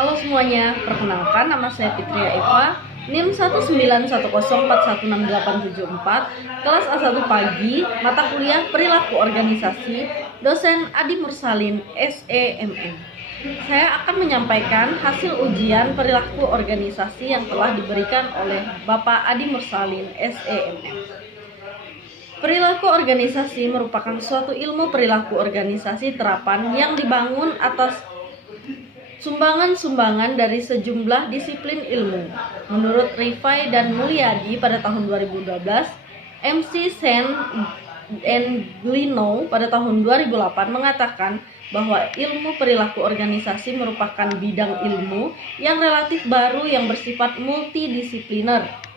Halo semuanya, perkenalkan nama saya Fitria Eva, NIM 19104166874, kelas A1 pagi, mata kuliah Perilaku Organisasi, dosen Adi Mursalin, SEMM. Saya akan menyampaikan hasil ujian perilaku organisasi yang telah diberikan oleh Bapak Adi Mursalin, SEMM. Perilaku organisasi merupakan suatu ilmu perilaku organisasi terapan yang dibangun atas sumbangan-sumbangan dari sejumlah disiplin ilmu. Menurut Rifai dan Mulyadi pada tahun 2012, MC Sen and Glino pada tahun 2008 mengatakan bahwa ilmu perilaku organisasi merupakan bidang ilmu yang relatif baru yang bersifat multidisipliner.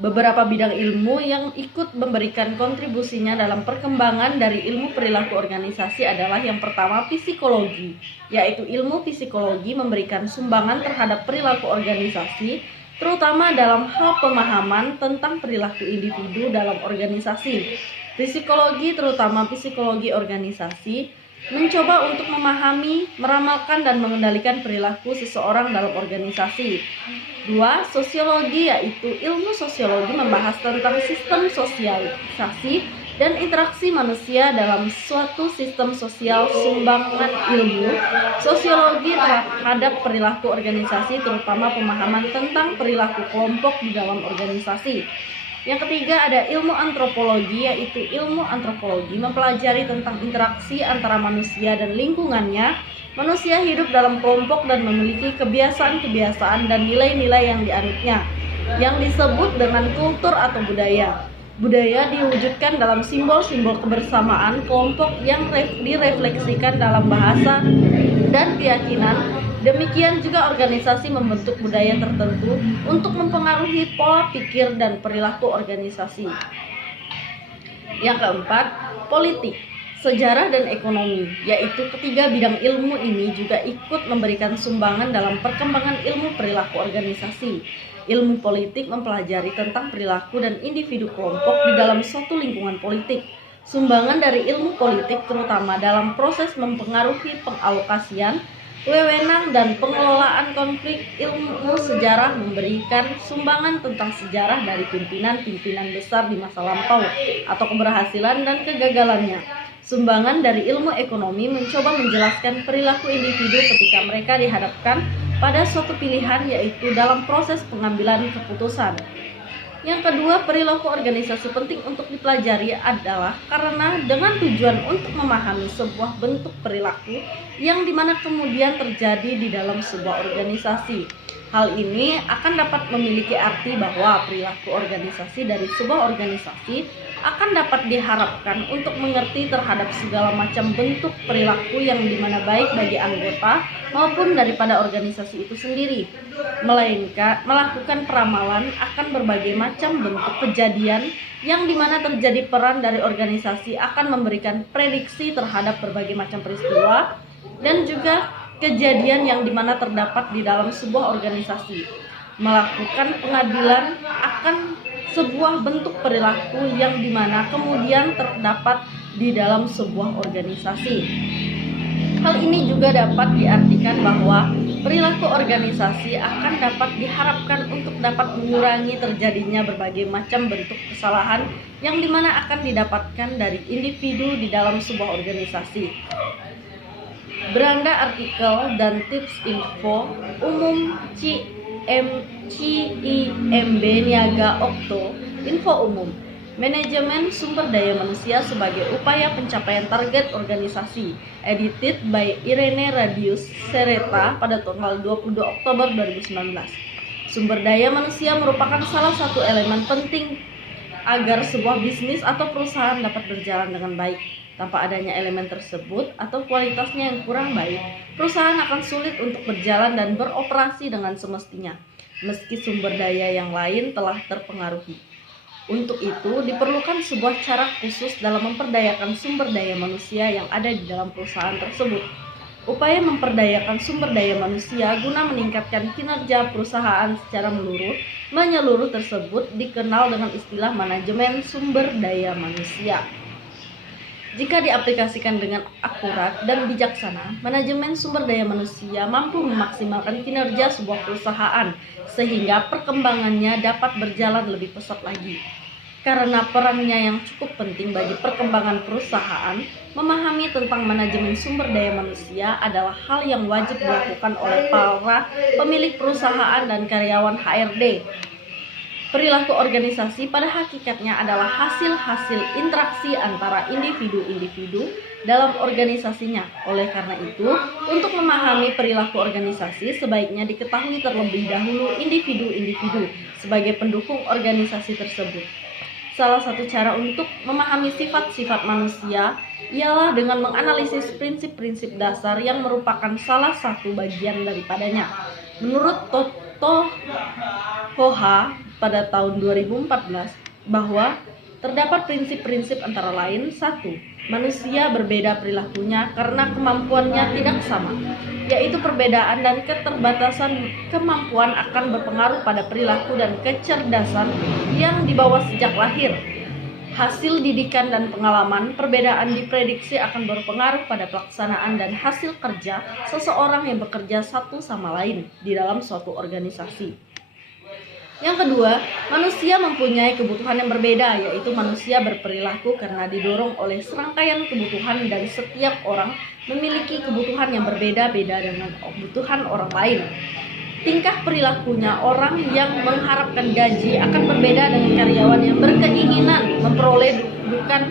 Beberapa bidang ilmu yang ikut memberikan kontribusinya dalam perkembangan dari ilmu perilaku organisasi adalah yang pertama psikologi, yaitu ilmu psikologi memberikan sumbangan terhadap perilaku organisasi, terutama dalam hal pemahaman tentang perilaku individu dalam organisasi. Psikologi, terutama psikologi organisasi, mencoba untuk memahami, meramalkan, dan mengendalikan perilaku seseorang dalam organisasi. 2. Sosiologi, yaitu ilmu sosiologi membahas tentang sistem sosialisasi dan interaksi manusia dalam suatu sistem sosial. Sumbangan ilmu sosiologi terhadap perilaku organisasi, terutama pemahaman tentang perilaku kelompok di dalam organisasi. Yang ketiga ada ilmu antropologi, yaitu ilmu antropologi mempelajari tentang interaksi antara manusia dan lingkungannya. Manusia hidup dalam kelompok dan memiliki kebiasaan-kebiasaan dan nilai-nilai yang dianutnya, yang disebut dengan kultur atau budaya. Budaya diwujudkan dalam simbol-simbol kebersamaan kelompok yang direfleksikan dalam bahasa dan keyakinan. Demikian juga organisasi membentuk budaya tertentu untuk mempengaruhi pola pikir dan perilaku organisasi. Yang keempat, politik, sejarah dan ekonomi, yaitu ketiga bidang ilmu ini juga ikut memberikan sumbangan dalam perkembangan ilmu perilaku organisasi. Ilmu politik mempelajari tentang perilaku dan individu kelompok di dalam suatu lingkungan politik. Sumbangan dari ilmu politik terutama dalam proses mempengaruhi pengalokasian, wewenang, dan pengelolaan konflik. Ilmu sejarah memberikan sumbangan tentang sejarah dari pimpinan-pimpinan besar di masa lampau atau keberhasilan dan kegagalannya. Sumbangan dari ilmu ekonomi mencoba menjelaskan perilaku individu ketika mereka dihadapkan pada suatu pilihan, yaitu dalam proses pengambilan keputusan. Yang kedua, perilaku organisasi penting untuk dipelajari adalah karena dengan tujuan untuk memahami sebuah bentuk perilaku yang dimana kemudian terjadi di dalam sebuah organisasi. Hal ini akan dapat memiliki arti bahwa perilaku organisasi dari sebuah organisasi akan dapat diharapkan untuk mengerti terhadap segala macam bentuk perilaku yang dimana baik bagi anggota maupun daripada organisasi itu sendiri, melainkan melakukan peramalan akan berbagai macam bentuk kejadian yang dimana terjadi peran dari organisasi akan memberikan prediksi terhadap berbagai macam peristiwa dan juga kejadian yang dimana terdapat di dalam sebuah organisasi, melakukan pengadilan akan sebuah bentuk perilaku yang dimana kemudian terdapat di dalam sebuah organisasi. Hal ini juga dapat diartikan bahwa perilaku organisasi akan dapat diharapkan untuk dapat mengurangi terjadinya berbagai macam bentuk kesalahan yang dimana akan didapatkan dari individu di dalam sebuah organisasi. Beranda artikel dan tips info umum CIMB Niaga Okto. Info umum manajemen sumber daya manusia sebagai upaya pencapaian target organisasi, edited by Irene Radius Sereta pada tanggal 22 Oktober 2019. Sumber daya manusia merupakan salah satu elemen penting agar sebuah bisnis atau perusahaan dapat berjalan dengan baik. Tanpa adanya elemen tersebut atau kualitasnya yang kurang baik, perusahaan akan sulit untuk berjalan dan beroperasi dengan semestinya, meski sumber daya yang lain telah terpengaruhi. Untuk itu, diperlukan sebuah cara khusus dalam memperdayakan sumber daya manusia yang ada di dalam perusahaan tersebut. Upaya memperdayakan sumber daya manusia guna meningkatkan kinerja perusahaan secara menyeluruh tersebut dikenal dengan istilah manajemen sumber daya manusia. Jika diaplikasikan dengan akurat dan bijaksana, manajemen sumber daya manusia mampu memaksimalkan kinerja sebuah perusahaan sehingga perkembangannya dapat berjalan lebih pesat lagi. Karena perannya yang cukup penting bagi perkembangan perusahaan, memahami tentang manajemen sumber daya manusia adalah hal yang wajib dilakukan oleh para pemilik perusahaan dan karyawan HRD. Perilaku organisasi pada hakikatnya adalah hasil-hasil interaksi antara individu-individu dalam organisasinya. Oleh karena itu, untuk memahami perilaku organisasi, sebaiknya diketahui terlebih dahulu individu-individu sebagai pendukung organisasi tersebut. Salah satu cara untuk memahami sifat-sifat manusia ialah dengan menganalisis prinsip-prinsip dasar yang merupakan salah satu bagian daripadanya. Menurut Hoha pada tahun 2014 bahwa terdapat prinsip-prinsip antara lain: 1. Manusia berbeda perilakunya karena kemampuannya tidak sama, yaitu perbedaan dan keterbatasan kemampuan akan berpengaruh pada perilaku dan kecerdasan yang dibawa sejak lahir. Hasil didikan dan pengalaman, perbedaan diprediksi akan berpengaruh pada pelaksanaan dan hasil kerja seseorang yang bekerja satu sama lain di dalam suatu organisasi. Yang kedua, manusia mempunyai kebutuhan yang berbeda, yaitu manusia berperilaku karena didorong oleh serangkaian kebutuhan dan setiap orang memiliki kebutuhan yang berbeda-beda dengan kebutuhan orang lain. Tingkah perilakunya orang yang mengharapkan gaji akan berbeda dengan karyawan yang berkeinginan memperoleh dudukan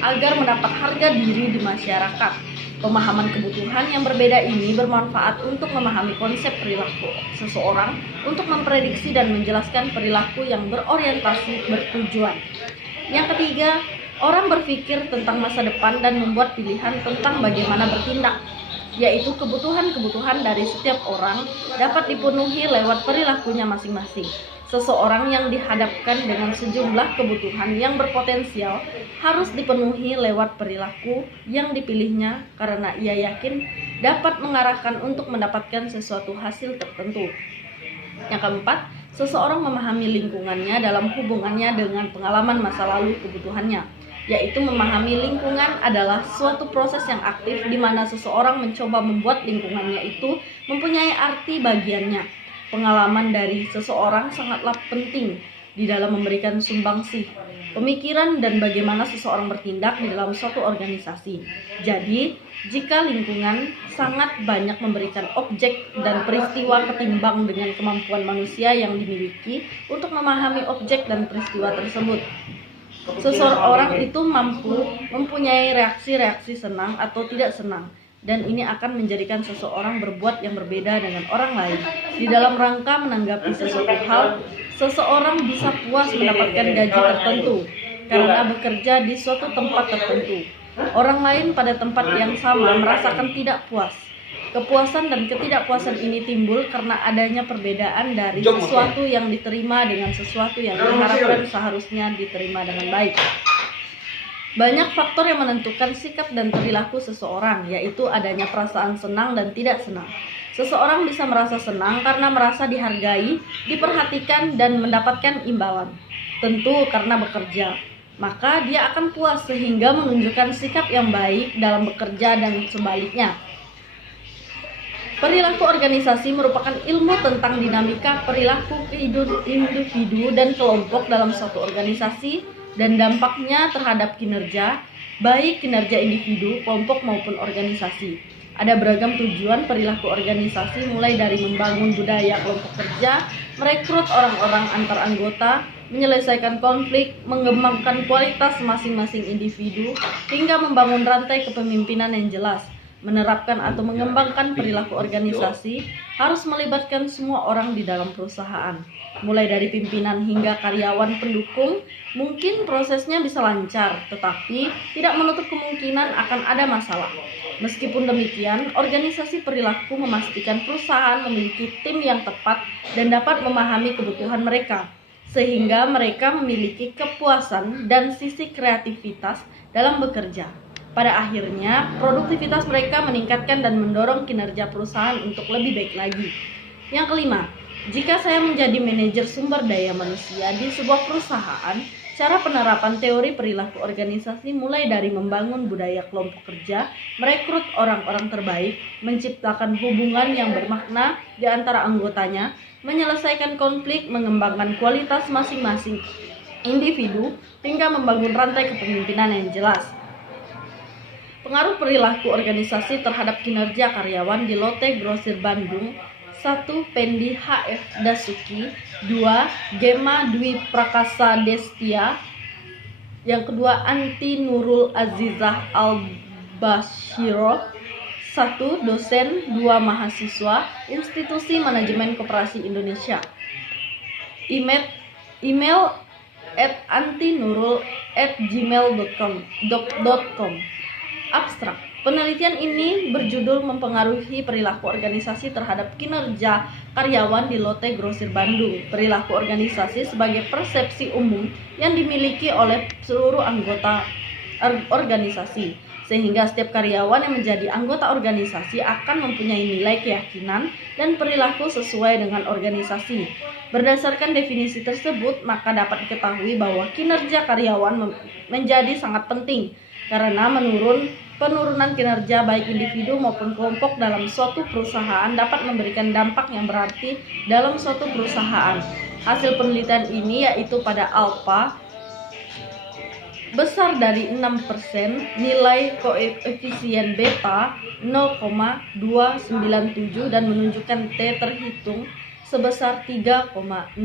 agar mendapat harga diri di masyarakat. Pemahaman kebutuhan yang berbeda ini bermanfaat untuk memahami konsep perilaku seseorang, untuk memprediksi dan menjelaskan perilaku yang berorientasi bertujuan. Yang ketiga, orang berpikir tentang masa depan dan membuat pilihan tentang bagaimana bertindak, yaitu kebutuhan-kebutuhan dari setiap orang dapat dipenuhi lewat perilakunya masing-masing. Seseorang yang dihadapkan dengan sejumlah kebutuhan yang berpotensial harus dipenuhi lewat perilaku yang dipilihnya karena ia yakin dapat mengarahkan untuk mendapatkan sesuatu hasil tertentu. Yang keempat, seseorang memahami lingkungannya dalam hubungannya dengan pengalaman masa lalu kebutuhannya, yaitu memahami lingkungan adalah suatu proses yang aktif di mana seseorang mencoba membuat lingkungannya itu mempunyai arti bagiannya. Pengalaman dari seseorang sangatlah penting di dalam memberikan sumbangsih pemikiran dan bagaimana seseorang bertindak di dalam suatu organisasi. Jadi, jika lingkungan sangat banyak memberikan objek dan peristiwa ketimbang dengan kemampuan manusia yang dimiliki untuk memahami objek dan peristiwa tersebut, seseorang itu mampu mempunyai reaksi-reaksi senang atau tidak senang, dan ini akan menjadikan seseorang berbuat yang berbeda dengan orang lain. Di dalam rangka menanggapi sesuatu hal, seseorang bisa puas mendapatkan gaji tertentu karena bekerja di suatu tempat tertentu. Orang lain pada tempat yang sama merasakan tidak puas. Kepuasan dan ketidakpuasan ini timbul karena adanya perbedaan dari sesuatu yang diterima dengan sesuatu yang diharapkan seharusnya diterima dengan baik. Banyak faktor yang menentukan sikap dan perilaku seseorang, yaitu adanya perasaan senang dan tidak senang. Seseorang bisa merasa senang karena merasa dihargai, diperhatikan, dan mendapatkan imbalan. Tentu karena bekerja, maka dia akan puas sehingga menunjukkan sikap yang baik dalam bekerja dan sebaliknya. Perilaku organisasi merupakan ilmu tentang dinamika perilaku individu dan kelompok dalam suatu organisasi dan dampaknya terhadap kinerja, baik kinerja individu, kelompok maupun organisasi. Ada beragam tujuan perilaku organisasi, mulai dari membangun budaya kelompok kerja, merekrut orang-orang antar anggota, menyelesaikan konflik, mengembangkan kualitas masing-masing individu, hingga membangun rantai kepemimpinan yang jelas. Menerapkan atau mengembangkan perilaku organisasi harus melibatkan semua orang di dalam perusahaan, mulai dari pimpinan hingga karyawan pendukung. Mungkin prosesnya bisa lancar, tetapi tidak menutup kemungkinan akan ada masalah. Meskipun demikian, organisasi perilaku memastikan perusahaan memiliki tim yang tepat dan dapat memahami kebutuhan mereka, sehingga mereka memiliki kepuasan dan sisi kreativitas dalam bekerja. Pada akhirnya, produktivitas mereka meningkatkan dan mendorong kinerja perusahaan untuk lebih baik lagi. Yang kelima, jika saya menjadi manajer sumber daya manusia di sebuah perusahaan, Cara penerapan teori perilaku organisasi mulai dari membangun budaya kelompok kerja, merekrut orang-orang terbaik, menciptakan hubungan yang bermakna di antara anggotanya, menyelesaikan konflik, mengembangkan kualitas masing-masing individu, hingga membangun rantai kepemimpinan yang jelas. Pengaruh perilaku organisasi terhadap kinerja karyawan di Lotte Grosir Bandung. 1. Pendi H.F. Dasuki. 2. Gema Dwi Prakasa Destia. Yang kedua, Anti Nurul Azizah Al-Bashiro. 1. Dosen. 2. Mahasiswa, Institusi Manajemen Koperasi Indonesia. Email antinurul@gmail.com. Abstrak. Penelitian ini berjudul mempengaruhi perilaku organisasi terhadap kinerja karyawan di Lotte Grosir Bandung. Perilaku organisasi sebagai persepsi umum yang dimiliki oleh seluruh anggota organisasi, sehingga setiap karyawan yang menjadi anggota organisasi akan mempunyai nilai keyakinan dan perilaku sesuai dengan organisasi. Berdasarkan definisi tersebut, maka dapat diketahui bahwa kinerja karyawan menjadi sangat penting karena penurunan kinerja baik individu maupun kelompok dalam suatu perusahaan dapat memberikan dampak yang berarti dalam suatu perusahaan. Hasil penelitian ini yaitu pada alpha besar dari 6%, nilai koefisien beta 0,297 dan menunjukkan T terhitung sebesar 3,065,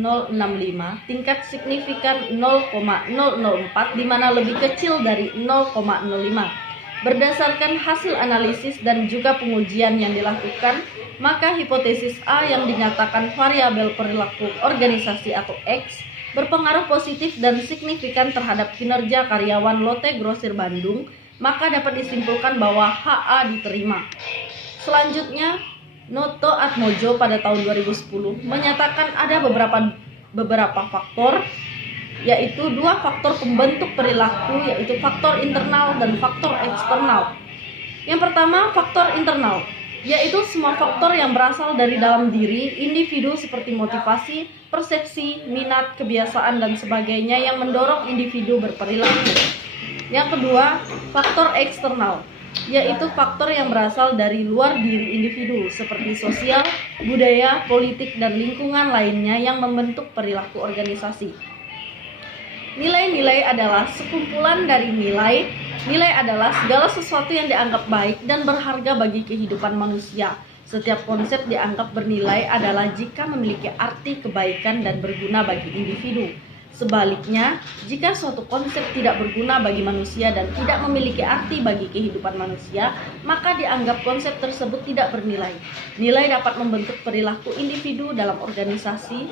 tingkat signifikan 0,004 di mana lebih kecil dari 0,05. Berdasarkan hasil analisis dan juga pengujian yang dilakukan, maka hipotesis A yang dinyatakan variabel perilaku organisasi atau X berpengaruh positif dan signifikan terhadap kinerja karyawan Lotte Grosir Bandung, maka dapat disimpulkan bahwa HA diterima. Selanjutnya, Noto Atmojo pada tahun 2010 menyatakan ada beberapa faktor, yaitu 2 faktor pembentuk perilaku, yaitu faktor internal dan faktor eksternal. Yang pertama, faktor internal, yaitu semua faktor yang berasal dari dalam diri individu seperti motivasi, persepsi, minat, kebiasaan, dan sebagainya yang mendorong individu berperilaku. Yang kedua, faktor eksternal, yaitu faktor yang berasal dari luar diri individu seperti sosial, budaya, politik, dan lingkungan lainnya yang membentuk perilaku organisasi. Nilai-nilai adalah sekumpulan dari nilai. Nilai adalah segala sesuatu yang dianggap baik dan berharga bagi kehidupan manusia. Setiap konsep dianggap bernilai adalah jika memiliki arti kebaikan dan berguna bagi individu. Sebaliknya, jika suatu konsep tidak berguna bagi manusia dan tidak memiliki arti bagi kehidupan manusia, maka dianggap konsep tersebut tidak bernilai. Nilai dapat membentuk perilaku individu dalam organisasi.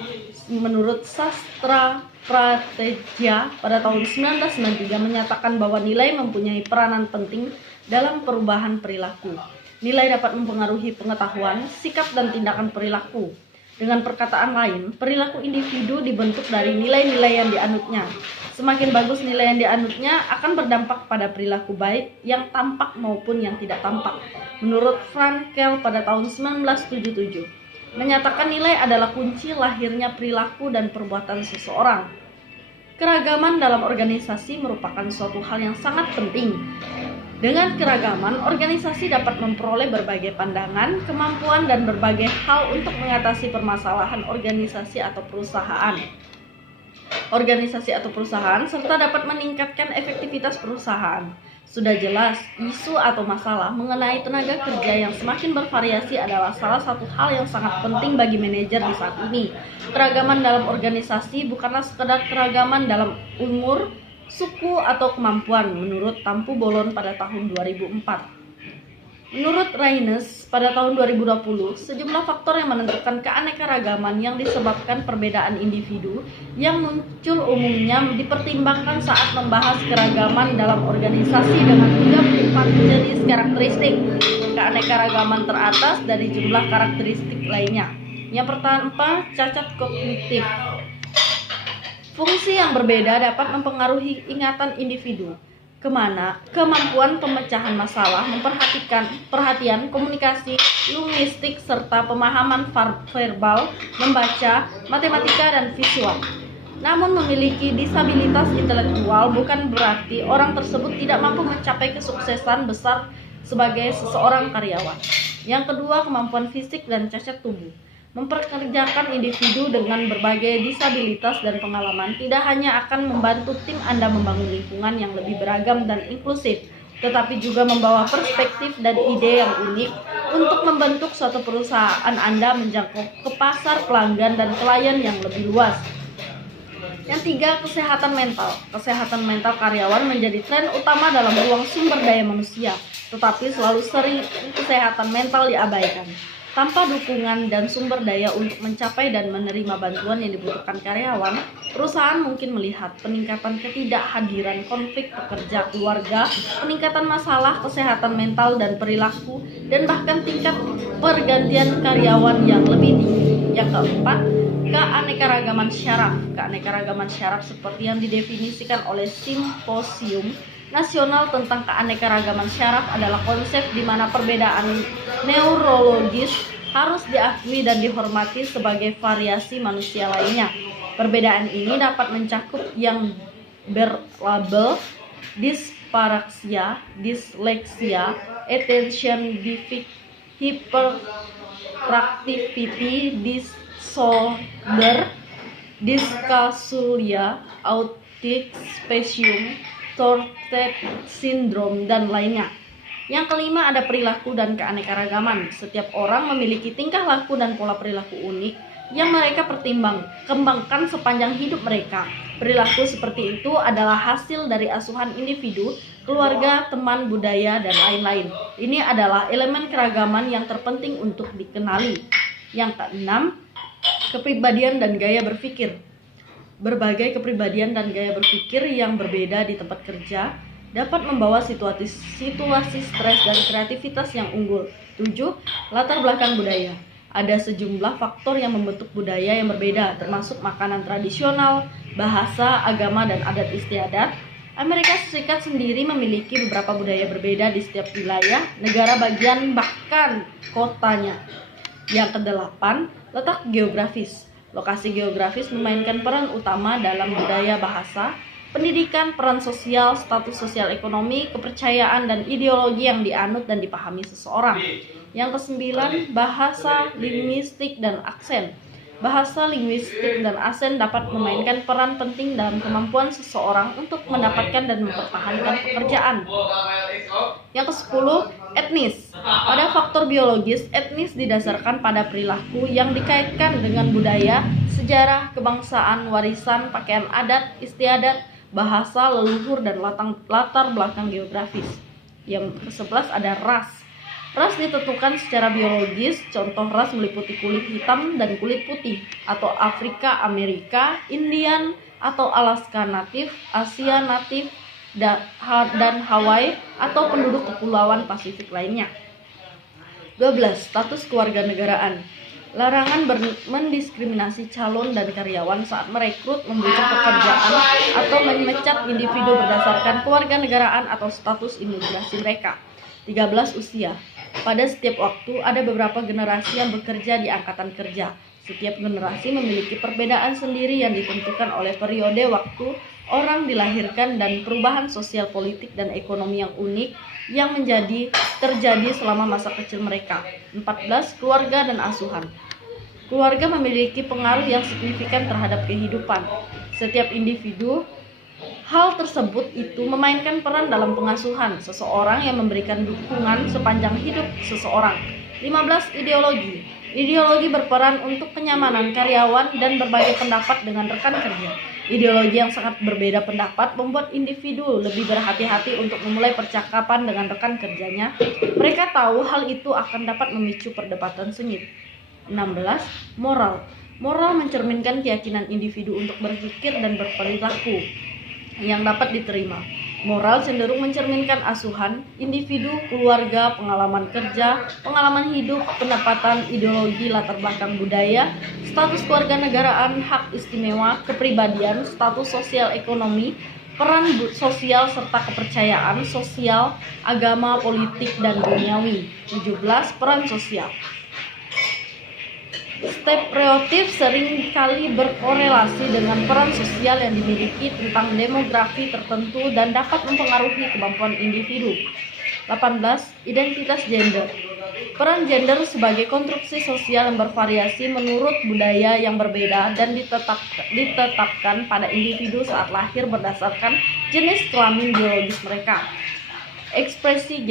Menurut Sastra Prateja pada tahun 1993 menyatakan bahwa nilai mempunyai peranan penting dalam perubahan perilaku. Nilai dapat mempengaruhi pengetahuan, sikap, dan tindakan perilaku. Dengan perkataan lain, perilaku individu dibentuk dari nilai-nilai yang dianutnya. Semakin bagus nilai yang dianutnya akan berdampak pada perilaku baik yang tampak maupun yang tidak tampak. Menurut Frankel pada tahun 1977, menyatakan nilai adalah kunci lahirnya perilaku dan perbuatan seseorang. Keragaman dalam organisasi merupakan suatu hal yang sangat penting. Dengan keragaman, organisasi dapat memperoleh berbagai pandangan, kemampuan, dan berbagai hal untuk mengatasi permasalahan organisasi atau perusahaan. Serta dapat meningkatkan efektivitas perusahaan. Sudah jelas, isu atau masalah mengenai tenaga kerja yang semakin bervariasi adalah salah satu hal yang sangat penting bagi manajer di saat ini. Keragaman dalam organisasi bukanlah sekedar keragaman dalam umur, suku, atau kemampuan, menurut Tampu Bolon pada tahun 2004. Menurut Reines pada tahun 2020, sejumlah faktor yang menentukan keanekaragaman yang disebabkan perbedaan individu yang muncul umumnya dipertimbangkan saat membahas keragaman dalam organisasi dengan 34 jenis karakteristik. Keanekaragaman teratas dari jumlah karakteristik lainnya. Yang pertama, cacat kognitif. Fungsi yang berbeda dapat mempengaruhi ingatan individu. Kemampuan pemecahan masalah, perhatian, komunikasi, linguistik, serta pemahaman verbal, membaca, matematika, dan visual. Namun memiliki disabilitas intelektual bukan berarti orang tersebut tidak mampu mencapai kesuksesan besar sebagai seseorang karyawan. Yang kedua, kemampuan fisik dan cacat tubuh. Memperkerjakan individu dengan berbagai disabilitas dan pengalaman tidak hanya akan membantu tim Anda membangun lingkungan yang lebih beragam dan inklusif, tetapi juga membawa perspektif dan ide yang unik untuk membentuk suatu perusahaan Anda menjangkau ke pasar pelanggan dan klien yang lebih luas. Yang tiga, kesehatan mental. Kesehatan mental karyawan menjadi tren utama dalam ruang sumber daya manusia, tetapi selalu sering kesehatan mental diabaikan. Tanpa dukungan dan sumber daya untuk mencapai dan menerima bantuan yang dibutuhkan karyawan, perusahaan mungkin melihat peningkatan ketidakhadiran konflik pekerja keluarga, peningkatan masalah kesehatan mental dan perilaku, dan bahkan tingkat pergantian karyawan yang lebih tinggi. Yang keempat, keanekaragaman syaraf. Keanekaragaman syaraf seperti yang didefinisikan oleh Simposium Nasional tentang Keanekaragaman Syaraf adalah konsep di mana perbedaan neurologis harus diakui dan dihormati sebagai variasi manusia lainnya. Perbedaan ini dapat mencakup yang berlabel dispraxia, disleksia, attention deficit hyperactivity disorder, dyscalculia, autistic spectrum, Tourette syndrome, dan lainnya. Yang kelima, ada perilaku dan keanekaragaman. Setiap orang memiliki tingkah laku dan pola perilaku unik yang mereka kembangkan sepanjang hidup mereka. Perilaku seperti itu adalah hasil dari asuhan individu, keluarga, teman, budaya, dan lain-lain. Ini adalah elemen keragaman yang terpenting untuk dikenali. Yang keenam, kepribadian dan gaya berpikir. Berbagai kepribadian dan gaya berpikir yang berbeda di tempat kerja dapat membawa situasi stres dan kreativitas yang unggul. 7. Latar belakang budaya. Ada sejumlah faktor yang membentuk budaya yang berbeda, termasuk makanan tradisional, bahasa, agama, dan adat istiadat. Amerika Serikat sendiri memiliki beberapa budaya berbeda di setiap wilayah, negara bagian, bahkan kotanya. Yang kedelapan, letak geografis. Lokasi geografis memainkan peran utama dalam budaya bahasa, pendidikan, peran sosial, status sosial ekonomi, kepercayaan, dan ideologi yang dianut dan dipahami seseorang. Yang kesembilan, bahasa, linguistik, dan aksen. Bahasa, linguistik, dan aksen dapat memainkan peran penting dalam kemampuan seseorang untuk mendapatkan dan mempertahankan pekerjaan. Yang ke-10, etnis. Pada faktor biologis, etnis didasarkan pada perilaku yang dikaitkan dengan budaya, sejarah, kebangsaan, warisan, pakaian adat, istiadat, bahasa, leluhur, dan latar belakang geografis. Yang ke-11 ada ras. Ras ditentukan secara biologis, contoh ras meliputi kulit hitam dan kulit putih, atau Afrika, Amerika, Indian, atau Alaska natif, Asia natif, dan Hawaii, atau penduduk kepulauan Pasifik lainnya. 12. Status kewarganegaraan. Larangan mendiskriminasi calon dan karyawan saat merekrut, membujuk pekerjaan, atau memecat individu berdasarkan kewarganegaraan atau status imigrasi mereka. 13. Usia. Pada setiap waktu ada beberapa generasi yang bekerja di angkatan kerja. Setiap generasi memiliki perbedaan sendiri yang ditentukan oleh periode waktu orang dilahirkan dan perubahan sosial, politik, dan ekonomi yang unik yang terjadi selama masa kecil mereka. 14. Keluarga dan asuhan. Keluarga memiliki pengaruh yang signifikan terhadap kehidupan setiap individu. Hal tersebut itu memainkan peran dalam pengasuhan seseorang yang memberikan dukungan sepanjang hidup seseorang. 15. Ideologi. Ideologi berperan untuk kenyamanan karyawan dan berbagai pendapat dengan rekan kerja. Ideologi yang sangat berbeda pendapat membuat individu lebih berhati-hati untuk memulai percakapan dengan rekan kerjanya. Mereka tahu hal itu akan dapat memicu perdebatan sengit. 16. Moral. Moral mencerminkan keyakinan individu untuk berpikir dan berperilaku yang dapat diterima. Moral cenderung mencerminkan asuhan individu, keluarga, pengalaman kerja, pengalaman hidup, pendapatan, ideologi, latar belakang budaya, status kewarganegaraan, hak istimewa, kepribadian, status sosial ekonomi, peran sosial, serta kepercayaan sosial, agama, politik, dan duniawi. 17. Peran sosial. Stereotip seringkali berkorelasi dengan peran sosial yang dimiliki tentang demografi tertentu dan dapat mempengaruhi kemampuan individu. 18. Identitas gender. Peran gender sebagai konstruksi sosial yang bervariasi menurut budaya yang berbeda dan ditetapkan pada individu saat lahir berdasarkan jenis kelamin biologis mereka. Ekspresi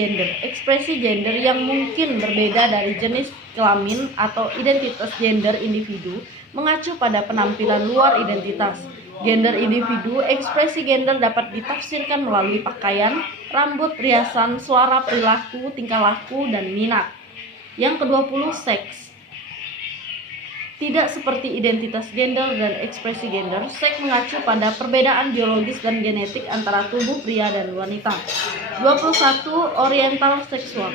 gender yang mungkin berbeda dari jenis kelamin atau identitas gender individu mengacu pada penampilan luar identitas. Gender individu, ekspresi gender dapat ditafsirkan melalui pakaian, rambut, riasan, suara, perilaku, tingkah laku, dan minat. Yang ke-20, seks. Tidak seperti identitas gender dan ekspresi gender, seks mengacu pada perbedaan biologis dan genetik antara tubuh pria dan wanita. 21. Oriental seksual.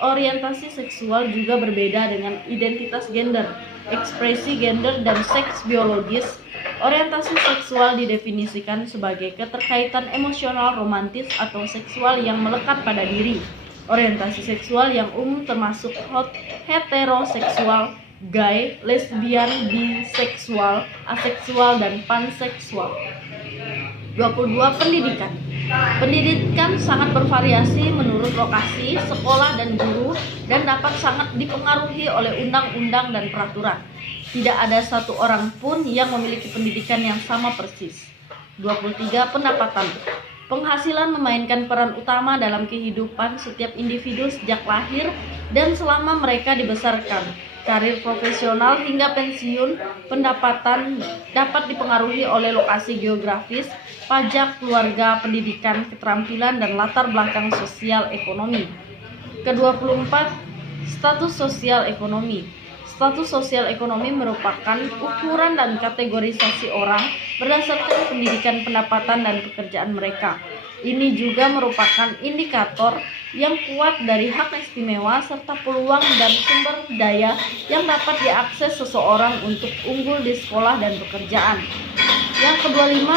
Orientasi seksual juga berbeda dengan identitas gender, ekspresi gender, dan seks biologis. Orientasi seksual didefinisikan sebagai keterkaitan emosional, romantis, atau seksual yang melekat pada diri. Orientasi seksual yang umum termasuk heteroseksual, gay, lesbian, biseksual, aseksual, dan panseksual. 22. Pendidikan. Pendidikan sangat bervariasi menurut lokasi, sekolah, dan guru, dan dapat sangat dipengaruhi oleh undang-undang dan peraturan. Tidak ada satu orang pun yang memiliki pendidikan yang sama persis. 23. Pendapatan. Penghasilan memainkan peran utama dalam kehidupan setiap individu sejak lahir dan selama mereka dibesarkan. Karir profesional hingga pensiun, pendapatan dapat dipengaruhi oleh lokasi geografis, pajak, keluarga, pendidikan, keterampilan, dan latar belakang sosial ekonomi. Ke-24, status sosial ekonomi. Status sosial ekonomi merupakan ukuran dan kategorisasi orang berdasarkan pendidikan, pendapatan, dan pekerjaan mereka. Ini juga merupakan indikator yang kuat dari hak istimewa serta peluang dan sumber daya yang dapat diakses seseorang untuk unggul di sekolah dan pekerjaan. Yang ke-25,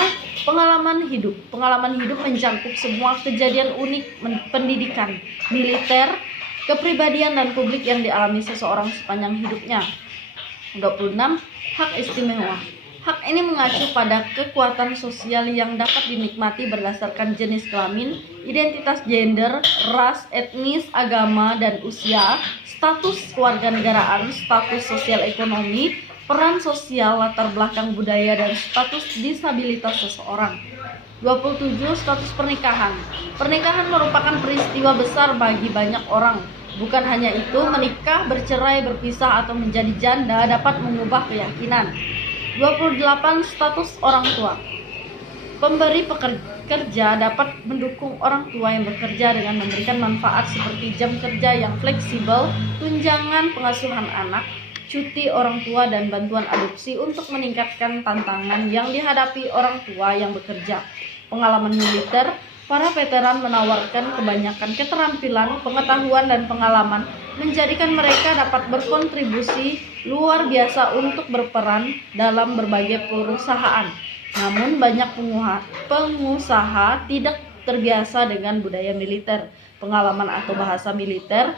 pengalaman hidup. Pengalaman hidup mencakup semua kejadian unik pendidikan, militer, kepribadian, dan publik yang dialami seseorang sepanjang hidupnya. 26. Hak istimewa. Hak ini mengacu pada kekuatan sosial yang dapat dinikmati berdasarkan jenis kelamin, identitas gender, ras, etnis, agama, dan usia, status kewarganegaraan, status sosial ekonomi, peran sosial, latar belakang budaya, dan status disabilitas seseorang. 27. Status pernikahan. Pernikahan merupakan peristiwa besar bagi banyak orang. Bukan hanya itu, menikah, bercerai, berpisah, atau menjadi janda dapat mengubah keyakinan. 28. Status orang tua. Pemberi pekerja dapat mendukung orang tua yang bekerja dengan memberikan manfaat seperti jam kerja yang fleksibel, tunjangan pengasuhan anak, cuti orang tua, dan bantuan adopsi untuk meningkatkan tantangan yang dihadapi orang tua yang bekerja. Pengalaman militer. Para veteran menawarkan kebanyakan keterampilan, pengetahuan, dan pengalaman, menjadikan mereka dapat berkontribusi luar biasa untuk berperan dalam berbagai perusahaan. Namun banyak pengusaha tidak terbiasa dengan budaya militer, pengalaman atau bahasa militer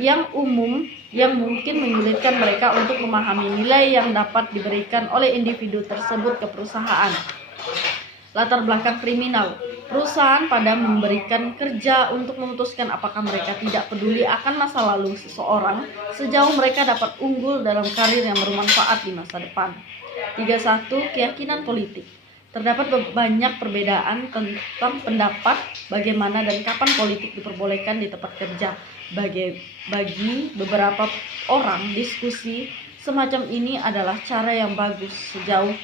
yang umum yang mungkin menyulitkan mereka untuk memahami nilai yang dapat diberikan oleh individu tersebut ke perusahaan. Latar belakang kriminal. Perusahaan pada memberikan kerja untuk memutuskan apakah mereka tidak peduli akan masa lalu seseorang sejauh mereka dapat unggul dalam karir yang bermanfaat di masa depan. 31. Keyakinan politik. Terdapat banyak perbedaan tentang pendapat bagaimana dan kapan politik diperbolehkan di tempat kerja. Bagi beberapa orang, diskusi semacam ini adalah cara yang bagus sejauh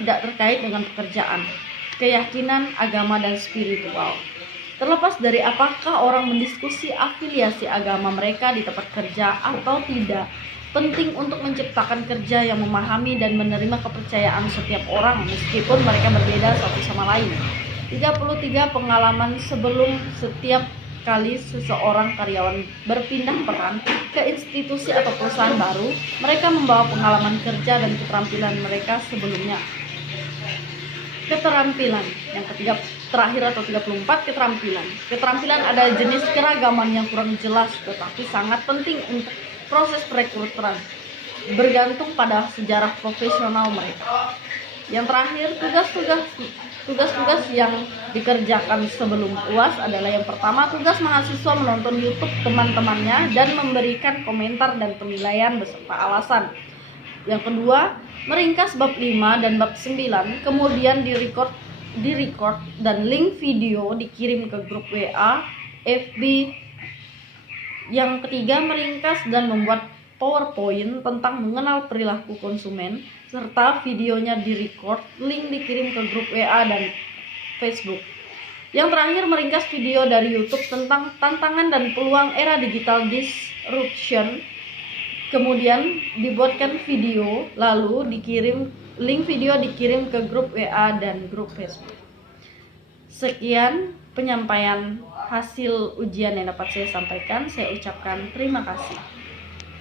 tidak terkait dengan pekerjaan, keyakinan, agama, dan spiritual. Terlepas dari apakah orang mendiskusi afiliasi agama mereka di tempat kerja atau tidak, penting untuk menciptakan kerja yang memahami dan menerima kepercayaan setiap orang meskipun mereka berbeda satu sama lain. 33. Pengalaman sebelum. Setiap kali seseorang karyawan berpindah peran ke institusi atau perusahaan baru, mereka membawa pengalaman kerja dan keterampilan mereka sebelumnya. Keterampilan. Yang ketiga terakhir atau 34, keterampilan. Keterampilan ada jenis keragaman yang kurang jelas tetapi sangat penting untuk proses perekrutan bergantung pada sejarah profesional mereka. Yang terakhir, tugas-tugas yang dikerjakan sebelum UAS adalah yang pertama, tugas mahasiswa menonton YouTube teman-temannya dan memberikan komentar dan penilaian beserta alasan. Yang kedua, meringkas bab 5 dan bab 9, kemudian direcord dan link video dikirim ke grup WA, FB. Yang ketiga, meringkas dan membuat PowerPoint tentang mengenal perilaku konsumen, serta videonya direcord, link dikirim ke grup WA dan Facebook. Yang terakhir, meringkas video dari YouTube tentang tantangan dan peluang era digital disruption, kemudian dibuatkan video, lalu link video dikirim ke grup WA dan grup Facebook. Sekian penyampaian hasil ujian yang dapat saya sampaikan. Saya ucapkan terima kasih.